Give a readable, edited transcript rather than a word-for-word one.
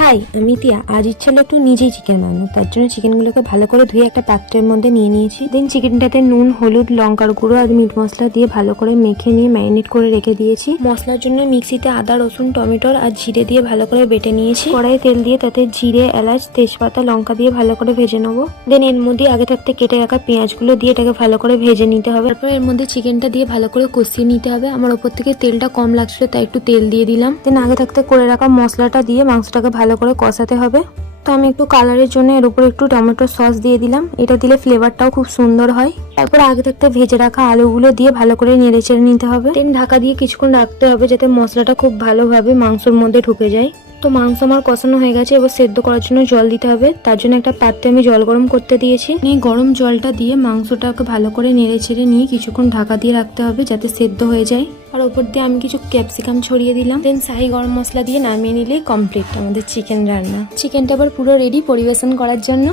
High, আমি তিয়া। আজ ইচ্ছা হলো একটু নিজেই চিকেন বানানো। তার জন্য চিকেনগুলোকে ভালো করে ধুয়ে একটা পাত্রের মধ্যে নিয়ে নিয়েছি। দেন চিকেনটাতে নুন, হলুদ, লঙ্কার গুঁড়ো আর মিট মশলা দিয়ে ভালো করে মেখে নিয়ে ম্যারিনেট করে রেখে দিয়েছি। মশলার জন্য মিক্সিতে আদা, রসুন, টমেটোর আর জিরে দিয়ে ভালো করে বেটে নিয়েছি। কড়াইয়ে তেল দিয়ে তাতে জিরে, এলাচ, তেজপাতা, লঙ্কা দিয়ে ভালো করে ভেজে নেবো। দেন এর মধ্যে আগে থাকতে কেটে রাখা পেঁয়াজগুলো দিয়ে এটাকে ভালো করে ভেজে নিতে হবে। তারপর এর মধ্যে চিকেনটা দিয়ে ভালো করে কষিয়ে নিতে হবে। আমার ওপর থেকে তেলটা কম লাগছিল তাই একটু তেল দিয়ে দিলাম। দেন আগে থাকতে করে রাখা মশলাটা দিয়ে মাংসটাকে ভালো করে কষাতে হবে। তো আমি একটু কালারের জন্য এর উপর একটু টমেটো সস দিয়ে দিলাম। এটা দিলে ফ্লেভারটাও খুব সুন্দর হয়। তারপর আগে থাকতে ভেজে রাখা আলুগুলো দিয়ে ভালো করে নেড়ে চেড়ে নিতে হবে। দেন ঢাকা দিয়ে কিছুক্ষণ রাখতে হবে যাতে মশলাটা খুব ভালোভাবে মাংসের মধ্যে ঢুকে যায়। তো মাংস আমার কষানো হয়ে গেছে, এবার সেদ্ধ করার জন্য জল দিতে হবে। তার জন্য একটা পাত্রে আমি জল গরম করতে দিয়েছি। এই গরম জলটা দিয়ে মাংসটাকে ভালো করে নেড়ে ছেড়ে নিয়ে কিছুক্ষণ ঢাকা দিয়ে রাখতে হবে যাতে সেদ্ধ হয়ে যায়। আর ওপর দিয়ে আমি কিছু ক্যাপসিকাম ছড়িয়ে দিলাম। দেন শাহি গরম মশলা দিয়ে নামিয়ে নিলেই কমপ্লিট আমাদের চিকেন রান্না। চিকেনটা এবার পুরো রেডি পরিবেশন করার জন্য।